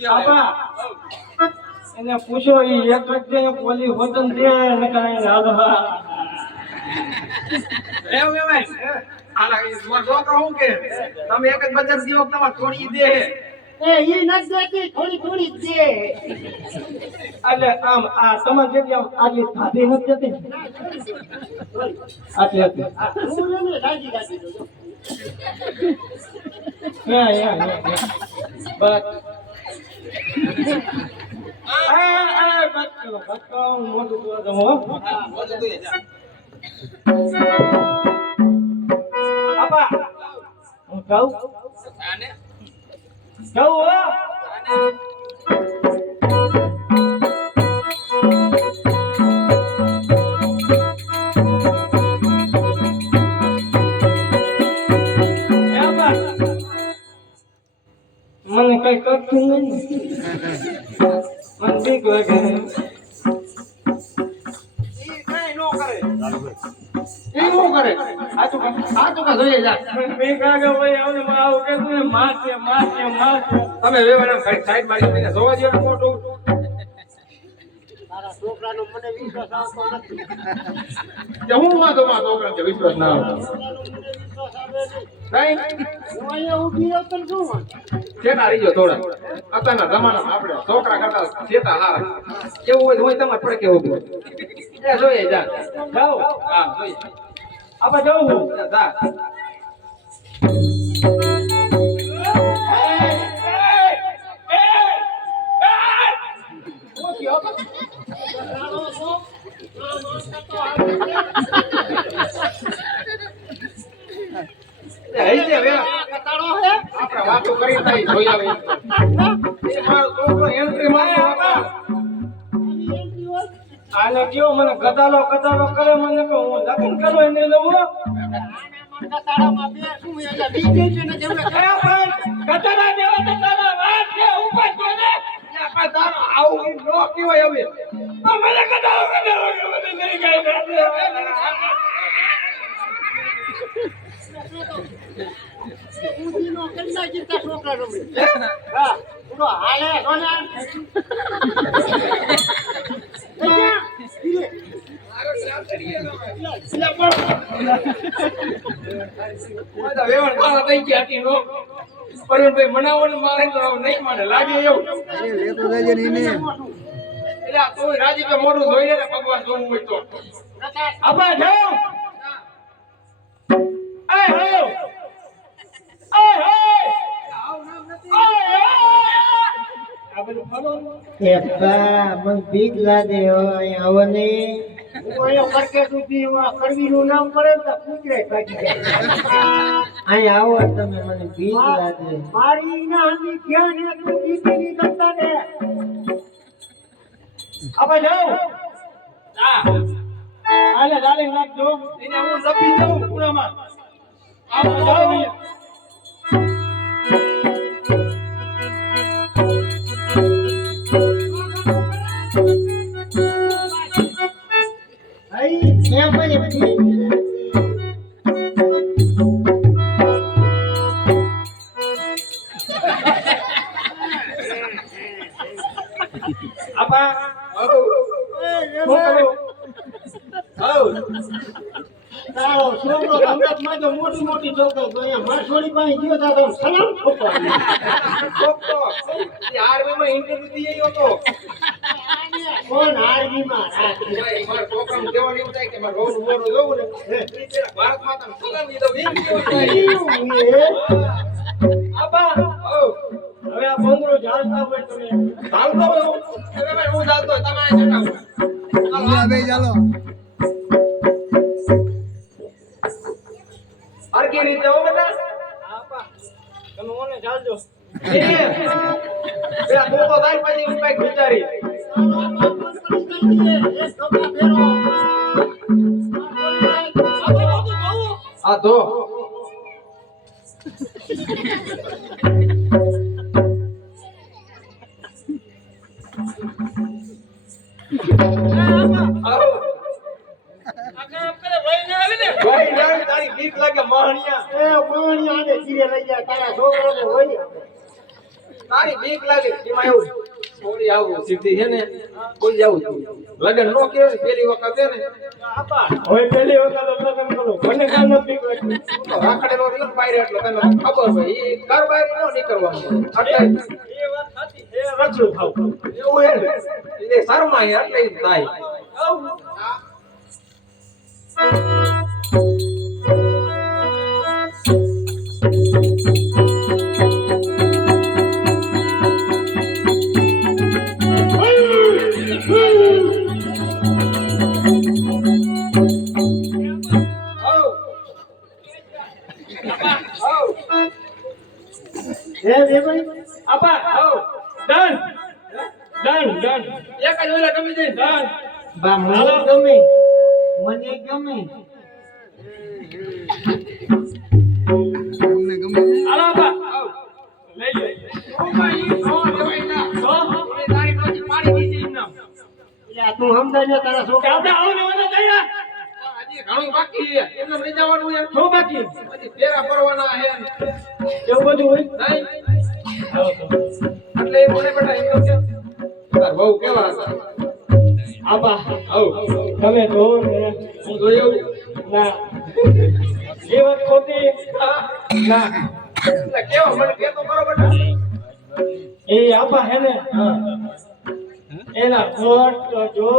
આબા એને પૂછો ઈ એક વ્યક્તિ પોલી વતન દે ને કાંઈ આબા એમ વેવાય આલા ઈ છોકરો હું કે તમે એક જ બજાર દીવો તમાર છોડી દે એ ઈ નથી દેતી થોડી જ દે એટલે આમ આ તમારે જેટલી આમ આટલી થાધી નથી જતી આટલી હતી હું એને રાજી રાખી દઉં યા બસ બસ કરો હું મોટું બોલ દઉં હો આપા હું કહું હો મને કઈ કરતું નહીં મને બીક લાગે ઈ કઈ નો કરે ઈ નો કરે આ તો કા જોઈએ જા બીક લાગે ભાઈ આવને માં આવું કે તું મારશે તમે વેવાય ખાલી સાઈડ મારી દઈને જોવા જેવો ફોટો તારા છોકરાનો મને વિશ્વાસ આવતો નથી કે હું વાંધો માં છોકરા કે વિશ્વાસ ના આવે છોકરાનો મને વિશ્વાસ આવે નહીં નહીં હું અહીંયા ઊભી રહ્યો તો શું વાંધો? ચેતા રહી ગયો થોડા અત્યારના જમાનામાં આપણે છોકરા કરતા ચેતા હારા કેવું હોય તો હોય તમારે પડે કેવું હોય એ જોઈએ જા જાઓ હા જોઈએ આપા જાઉં હું જા કટાળો હે આપણે વાતો કરી થઈ જોઈ આવે એ મારો છોકરો એન્ટ્રી મારે આને કયો મને ગદાલો કરે મને કે હું લગ્ન કરો એને લેવો કટાળામાં બે શું એટલે બીજે છે ને જેમને ગદાલા દેવા તો તારા વાત છે ઉપર જો ને તારો આવું નો કહેવાય હવે મને ગદાલો મને લઈ ગઈ ઊંધીનો કંડા જીતા છોકરા રમે હા પૂરો હાલે સોના તો વેવણ ખાવા થઈ ગયા હતી નો પરણભાઈ મનાવવાનું મારે તો નહીં માને લાગે એવું એટલે આ તોય રાજી તો મોઢું ધોઈને ને ભગવાન જોવું હોય તો આપા જાઓ એ હો આ બધું ફરો એ બા મને બીક લાગે હોય આવો ને ઓયો કરકે સુધી આ કરવીનું નામ પડે ને તો કૂતરે કાઢી જાય અહીં આવો તમે મને બીક લાગે મારી ના આની ધ્યાન એક બીક ની કરતા ને આપા જાઓ આલે ડાલે નાખજો એને હું લપી જાઉં પૂરામાં આપા જાઓ અહીંયા અહીં ત્યાં મને બીક આપા તારો છોકરો અમદાવાદમાં તો મોટી મોટી છોકરો તો અહીંયા માસોડી પાસે ગયો તા તો સલામ ઠોકવા તો આર્મીમાં ઇન્ટરવ્યુ દી આવ્યો તો કોણ આર્મીમાં ભાઈ મારા છોકરાને કહેવાનું એવું થાય કે મારા રોજ મોઢું જોવું ને ભારત માતા સલામ દીધો એમ કેવું થાય આપા હવે આ બંગલો જાણતા હોય તમે ચાલતો હોય હું હવે ભાઈ હું ચાલતો હોય તમે અહીં ચટાવો હરકી રીતે હો બેટા આપા તમે ઓને ચાલજો પેલા તું તો થાય પછી હું કઈક વિચારી આ તો ભાઈ ના તારી ગીત લાગે મહણિયા એ પાણી આને ચીરે લઈ જાય તારા છોકરાને હોય તારી બીક લાગે એમાં એવું થોડી આવું સીધી છે ને કોઈ જાવું લગન નો કેવું પેલી વખત છે ને આપા હવે પહેલી વખત લગ્ન કરો મને કામ નથી કર્યું તો રાખડે નો રીત પાયરે એટલે તને ખબર હોય એ ઘર બહાર નો નીકળવાનું એટલે એ વાત સાચી એ રખડું ખાવ એવું હે ને એટલે શરમાય એટલે ઈ થાય હે બેભાઈ આપા ડન ડન ડન એક જ ઓલા ગમી જાય ડન બા મને ગમે હાલો આપા લઈ લે ઓ ભાઈ નો દેવાય ના તો એ તારી નોજી પાડી દીધી એમ નામ એટલે તું સમજાય તારા કે છોકરા આપણે આવું ને જઈએ હજી ઘણું બાકી છે એમને લઈ જવાનું છે શું બાકી પછી ફેરા પરવાના છે એવું બધું હોય નહીં હાલો તો એટલે એ મને બેટા એમ તો કે તાર બહુ કેવા હતા આપા આવ તમે જો ને હું જોયું ના એ વાત ખોટી ના એટલે કેવા મને કે તો કરો બેટા એ આપા હે ને એના કોટ તો જો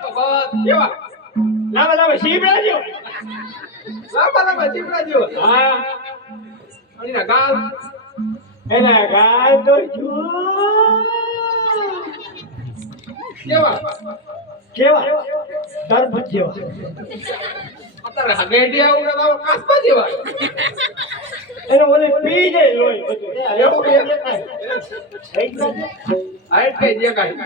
તો બસ કેવા લાવે લાવે શીબડા જો લાંબા લાંબા ચીપડા જેવો હા એના ગાલ એના ગાલ તો જો કેવા કેવા તરબૂચ જેવા અત્યારે હગેડિયા ઉડે તો કાસપા જેવા એને ઓલે પી જાય લોહી બધું એવું હાઈટ કઈ જે કાઈ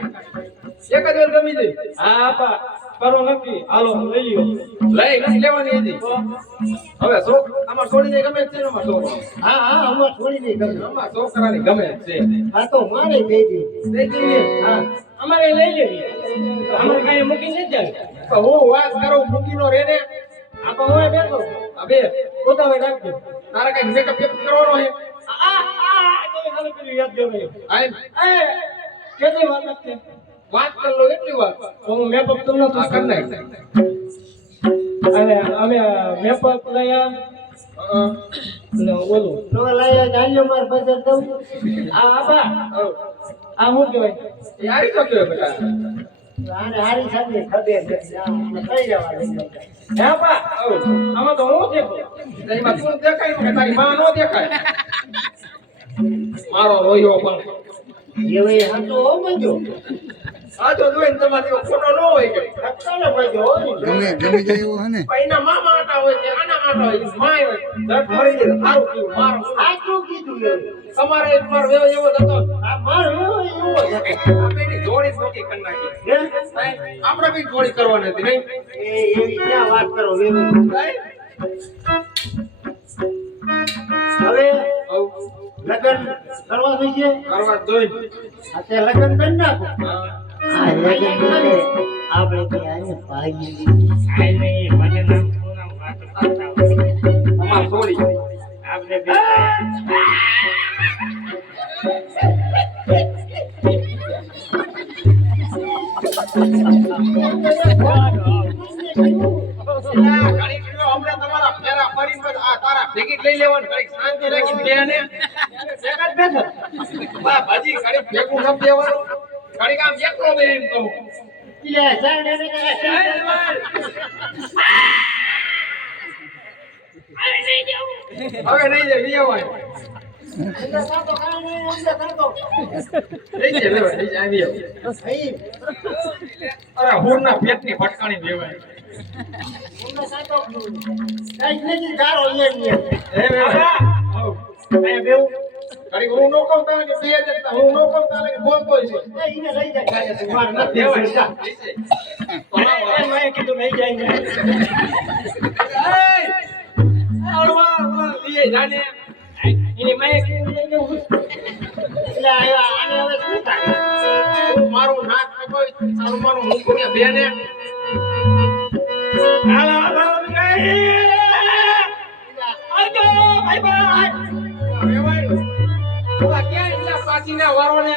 એક જ વાર ગમી જાય હા આપા કરો નક્કી હાલો લઈ લ્યો લઈ નથી લેવાની હતી હવે શોખ અમાર છોડીને ગમે જ છે ને અમાર છોકરો હા હા અમાર છોડી નહીં ગમે અમાર છોકરાની ગમે જ છે આ તો મારે દઈ દે દઈ દઈએ હા અમારે લઈ લેવી અમારે કઈ મૂકી નથી જાય તો હું વાત કરું મૂકીનો રે ને આપા હું બેઠો અબે પોતાવે રાખજો તારે કઈ મેકઅપ કરવાનો છે આ તમે હાલ પેલું યાદ દેવ નહીં આય એ કેટલી વાર લાગશે વાત કરી લો એટલી વાત. તો હું મેપ અપ તમને આ કર નાખ. અને અમે મેપ અપ લયા ને ઓલું નો લાયા જાલ્યો માર બજાર દઉં આ આપા આ શું કહેવાય એ આવી તો કયો બેટા. આને હારી સાથે ખબર નથી આને કઈ જવા દે હે આપા આમાં તો હું દેખો એમાં તું દેખાય કે તારી માં નો દેખાય. મારો રોયો પણ એવે હંતો હો મજો આ તો જોઈને તમારી ખોટો ન હોય કે રક્ષાને મજો હોય ગમે ગમે જાય એવું હે ને એના મામા આટા હોય કે આના આટા હોય માય હોય દટ ભરી દે સારું કીધું મારો સાચું કીધું એવું તમારે એક માર વેવ એવો જ હતો. આ માર એવો જ હતો. આપણે એની જોડી નોકી કરી નાખી. હે? આપણે બી જોડી કરવાની હતી નહીં. એ એવી ક્યાં વાત કરો વેવે હવે હવ લગન કરવા જોઈએ કરવા જોઈ. આ તે લગન કરી નાખો હા. આ લગન કરે આપણે ત્યાં ભાગી અમાર જોડી. ઘડીક રહ્યો, હમણાં તમારા ફેરા ફરીને પછી આ તારા ભેગી લઈ લેવાનું. ઘડીક શાંતિ રાખીને બે ને ભેગા જ બેઠા. બા ભાજી ઘડીક ભેગું નથી દેવાનું. ઘડીક આમ એકલો બેહીને કહું. લે જાણ એને કે હવે નહીં જાય લેવાય. અંદર કાતો કાઈ નહીં અંદર કાતો નહીં જાય લેવાય. નહીં જાય આવી આવે. અહીં અરે હુરના પેટની ફટકાણી લેવાય. અંદર કાતો કઈ નહીં ગારો લે લે હે બેટા. હવ. અહીંયા બેવું ઘડીક હું નો કહું તારે કે બે જતા હું નો કહું તારે કે બોલતો છે. એને લઈ જા ખાલી તું વાર નથી લેવાય. જા મેં કીધું નહીં જાય ને એની માએ કીધું લઈ જવું એટલે આને હવે શું થાય મારું નાક કપાય તારું મારું મુખ કે બેને હાલો હાલો આજો બાય બાય પાછીના વારોને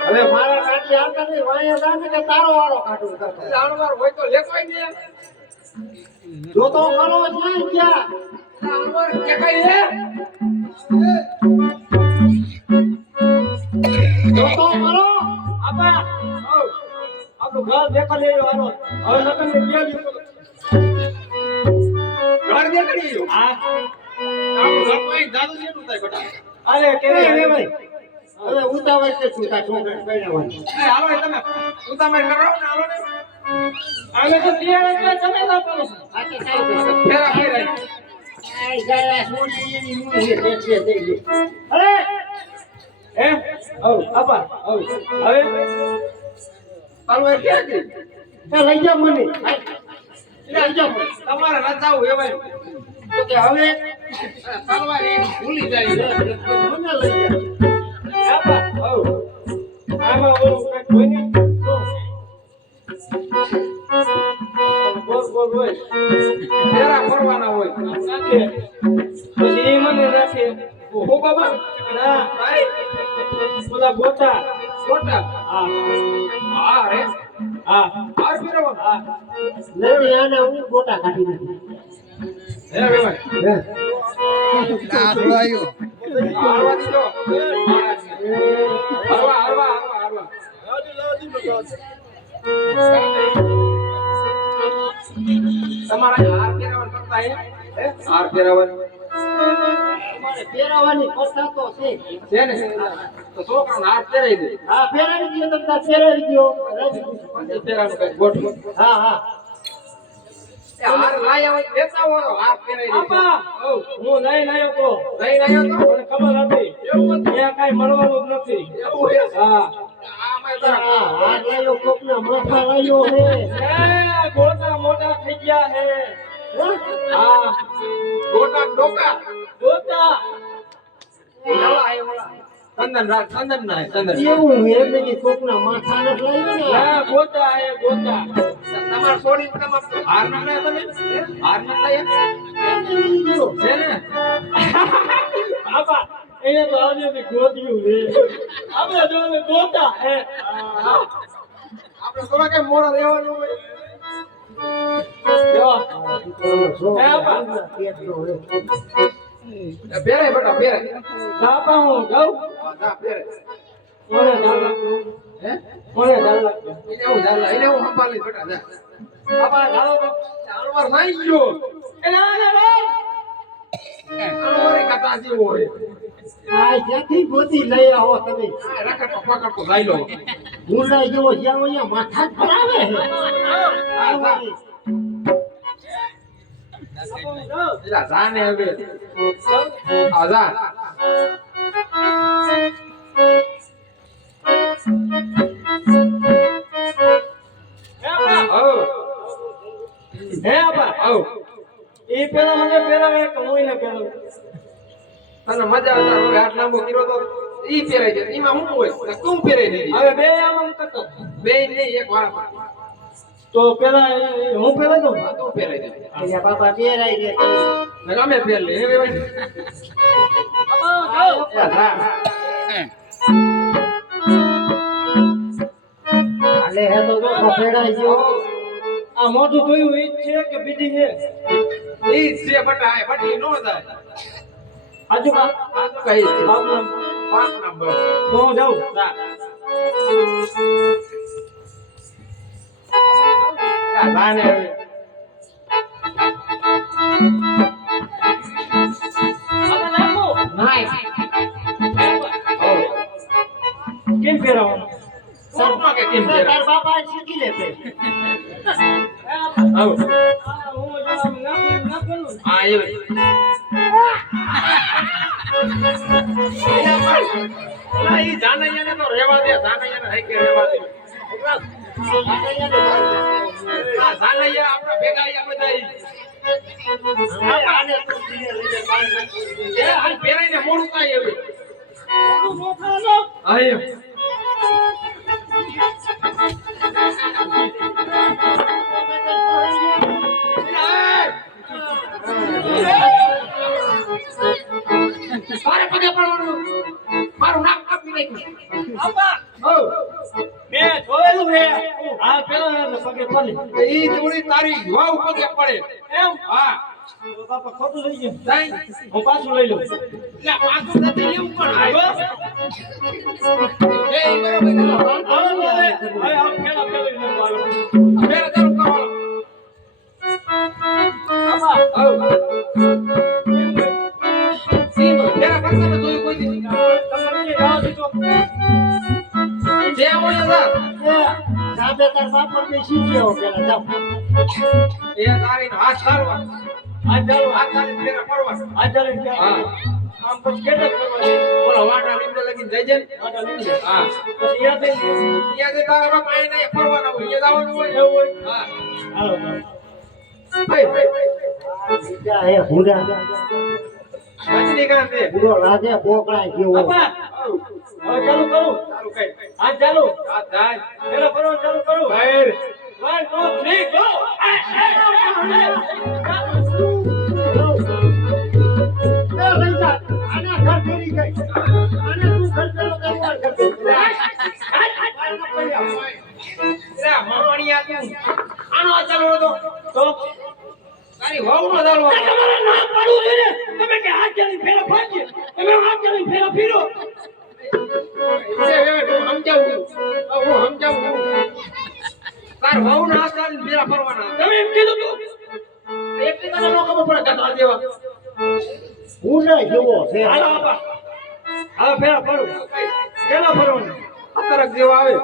હવે મારા કાઢી આવતા નહીં વાયા જાને કે તારો વાળો કાઢું કરતો જાણવાર હોય તો લેવાય ને જો તો કરો છે ક્યાં જાણવાર કે કઈ રે જો તો કરો આપા આપણું ઘર દેખો લેજો હાલો હવે લગન ને બે દિવસ ઘર દેખડી હા આપણું ઘર કોઈ દાદુ જેટલું થાય બેટા અરે કેવી હવે હવે હવે ઉતાવળ છે તું તાર છોકરાને પરણાવવાની એ હાલો એ તમે ઉતામણ કરો ને હાલો ને અમે તો તૈયાર એટલે તમે ના કરો આ તો કાઈ કરશે ફેરા ફેરા આઈ ગયા સોની એની મુઈ છે દેખે દઈ દે અરે હે આપા હવે હાલો એ ક્યાં ગઈ તે લઈ જા મને લઈ જા મને તમારે ન જાવું એવાય તો કે હવે તલવાર એ ભૂલી જાય મને લઈ જા આપા આમાં ઓલું કઈ કોઈ નહીં બોલ બોલ બોલ ફેરા ફરવાના હોય નાખે પછી એ મને નાખે ઓહો બાબા ના ભાઈ ઓલા ગોટા ખોટા હા હા રે હા હાર ફેરવવાનું હા નથી આને હું ગોટા કાઢી નાખી હે વેવાય આ થોડો આવ્યો હારવા દીધો હારવા તમારા હાર ફેરવવાનું કરતા હે હાર ફેરવવાનું અમારે પહેરાવાની પ્રથા તો છે છે ને તો છોકરાને હાર ફેરવી દે હા પહેરાવી દો તમે તાર પહેરાવી દો રાજી ખુશી. પછી ફેરવાનું કઈ ગોઠવું હા હા એ હાર લાયા હોય લેતા હોય હાર ફેરવી દે આપા હું લઈ આવ્યો તો લઈને આવ્યો તો મને ખબર હતી એવું હતું ત્યાં કાંઈ મળવાનું જ નથી એવું હે હા આમાં તારા હા હાથ લાયો કોકના માથા લાયો હે એ ગોટા મોટા થઈ ગયા હે હા? હા ગોટા ડોકા ગોટા નવા આવ્યા ચંદન રાજ ચંદન ના ચંદન એવું હે મેં કોકના માથા નથી લાયો ને હા ગોટા હે ગોટા તમાર છોડી તમાર હાર ના લાયા તમે હાર ના લાયા એમ નહીં લીધો. છે ને આપા એ એને તો આજે બી ગોત્યું છે આપણે જો અમે ગોતા હે આપણે થોડા કઈ મોડા રહેવાનું હોય જો બેરે બેટા બેરે બાપા હું જાઉં જા બેરે કોને ડાલ લાગ્યો હે કોને ડાલ લાગ્યો એને હું સંભાળી બેટા જા બાપા ડાલો અણવર નાઈ ગયો એને આને બોલ અણવરે કટાસી હોય આ જ્યાંથી ગોતી લઈ આવો તમે રખડતો પકડતો લઈ લો મુરડા જેવો જ્યાં અહીંયા માથા જ ફરાવે છે આ જા જાને હવે આ જા હે આપા આવ એ પેલા મને પહેરાવે કે હું એને પહેરાવું તને મજા આવતા હવે હાથ લાંબો કર્યો તો ઈ પહેરાઈ જાય એમાં હું હોય તું પહેરાઈ દીધી હવે બે આમ કરતો બે નહીં એક વાર તો પેલા હું પહેરાઈ દઉં તું પહેરાઈ દે અહીંયા બાપા પહેરાઈ દે અમે પહેર લે હવે હાલે હે તો ફેડાઈ ગયો આ મોઢું ધોયું ઈ જ છે કે બીજી છે ઈ છે બટા આ બટી નો જાય આજુ બા આ તો કઈ છે બાપના 5 નંબર તો હું જાઉં જા જાને હવે આપણે નાખો નાઈ કેમ પહેરાવાનું કોણ કે કેમ પહેરા તાર બાપા શીખી લે પે આવ હું જો આમ નાખું આ એ ના ઈ જાનૈયાને તો રહેવા દે જાનૈયાને હઈ કે રહેવા દે આ જાનૈયા આપણા ભેગા આયા બધા એ હાલ પહેરાઈને મોડું થાય હવે આય મારે પગે પડવાનું મારું નાક કાપી નાખ્યું આપા હો મે જોયેલું છે આ પેલા પગે પડી ઈ જોડી તારી વાવ પગે પડે એમ હા બાપા ખોટું થઈ ગયું જાય હું પાછું લઈ લઉં એટલે પાછું નથી લેવું પણ આવ્યો એ બરોબર ચાલુ કરો પેલા કરતા જોયું કોઈ દી જે આવડે સાબે તાર બાપા ને શીખ્યો પેલા જાવ એ તારીનો હાથ સારવા હાથ તારી ફેરા પડવા હા આમ પછી કેટલા કરવાની બોલો વાટા લીમડે લગીને જઈ જાય આટા લીધી હા પછી યાદ થઈ ગયું અહીંયા જે તારા બાપા એને ફરવાના હોય અહીંયા જવાનું હોય એવું હોય હા હાલો બીજા હે હુંડા રજનીકાંત છે પૂરો રાજા પોકળા જેવો આપા હવે ચાલુ કરું ચાલુ કઈ હાથ ચાલુ હાથ જાય પેલા ફરવાનું ચાલુ કરું બહાર 1 2 3 ગો લઈ જા આના ઘર ફેરી ગઈ આને તું ઘર પેલો દરબાર કર દે રે મામણિયા તું આનો ચાલુ હતો તો તારી વહુનો ચાલુ હતો તમારે ના પાડવું જોઈએ તમે કે હાથ ચાલી ફેરા ફાડજે તમે હાથ ચાલી ફેરા ફીરો હું સમજાવું તાર વહુનો હાથ ચાલીને ફેરા ફરવાના તમે એમ કીધું તું એટલે તને નો ખબર પડે ગધા જેવા હુંડા જેવો છે હાલો આપા હવે ફેરા ફરો કેલા ફરવાનું અતરક જેવા આવે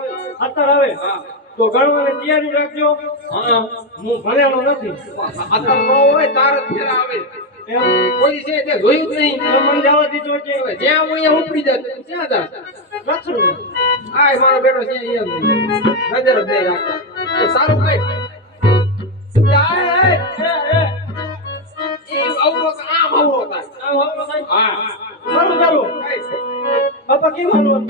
અત્યારે આવે હા તો ગણવાની તૈયારી રાખજો હા હું ભણેલો નથી અતર નો હોય તાર જ ફેરા આવે એમ કોઈ છે તે જોયું જ નહીં મને જવા દીધો છે જ્યાં હું અહીંયા ઉપડી જાય તું ક્યાં જા રખડું આય મારો બેટો છે અહીંયા નજર જ નહીં રાખતા એ સારું કઈ આય એ આવડો તો આમ આવડો થાય આમ હવે થાય હા ચાલો ચાલો બાપા કેમ હાલવાનું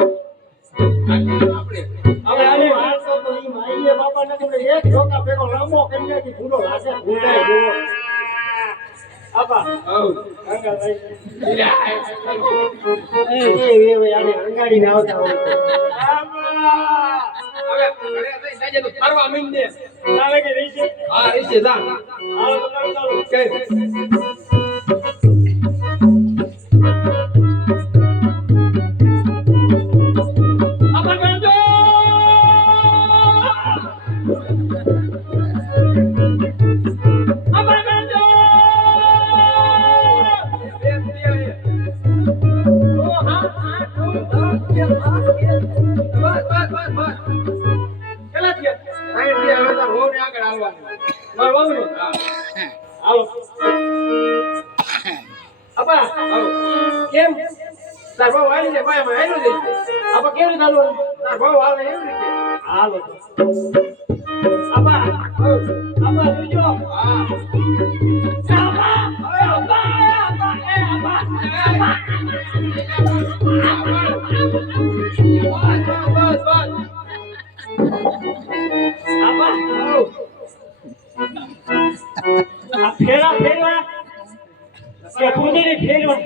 આપણે હવે આને આ તો ઈ માઈએ બાપા ને એક ઢોકા ભેગો લાંબો કરી નાખી ભૂલો રાજા હુંડા જેવો આપા હવ અંગા ભાઈ લે આને અંગાડીને આવતા હોય હવે ઘરે જઈ સાજે તો ફરવા મીંડે ચાલે કે રહી છે હા ઈશે જા હાલો તમારું ચાલો કે અમર ગણજો અમર ગણજો ઓ હા હા તું બસ કેટલા થયા સાઈડ દે હવે તાર હોને આગળ હાલવાનું માર વાવ ને હાલો આપા કેમ તાર બહુ આવી છે ભાઈ અમે હેલો જઈ આપા કેમ રીતે હાલવાનું તાર બહુ આવે એવી રીતે હાલો આપા આપા જોજો હા બસ આપા આ ફેરા ફેરવા કે કુદીને ફેરવા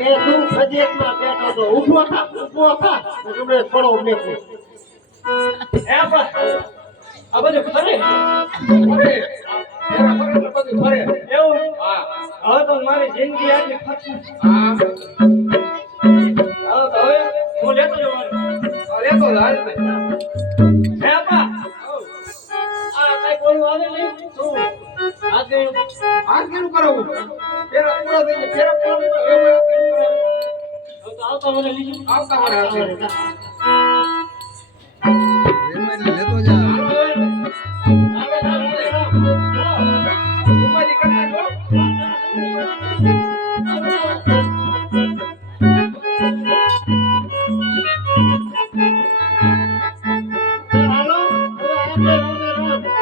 એ તું સજેકમાં બેઠો તો ઊભો થા તમને થોડો ઉમેર એ આપા આ બધું ફરે ફરે ફરે એટલે બધું ફરે એવું હા હવે તો મારી જિંદગી આટલી ફરશે હા હવે તો હવે હું લેતો જવાનું લેતો હાલ ને હે આપા આ કઈ કોઈ આવે નહીં શું આજે આ કેમ કરાવું ફેરા પૂરા થઈ જાય ફેરા પૂરા થઈ જાય એવું કેમ કરાવું હવે તો આવતા મને લીધું આવતા મને હાથે એમાં એટલે લેતો જા ઉપાધિ કરી નાખો હાલો હવે આપણે રોમે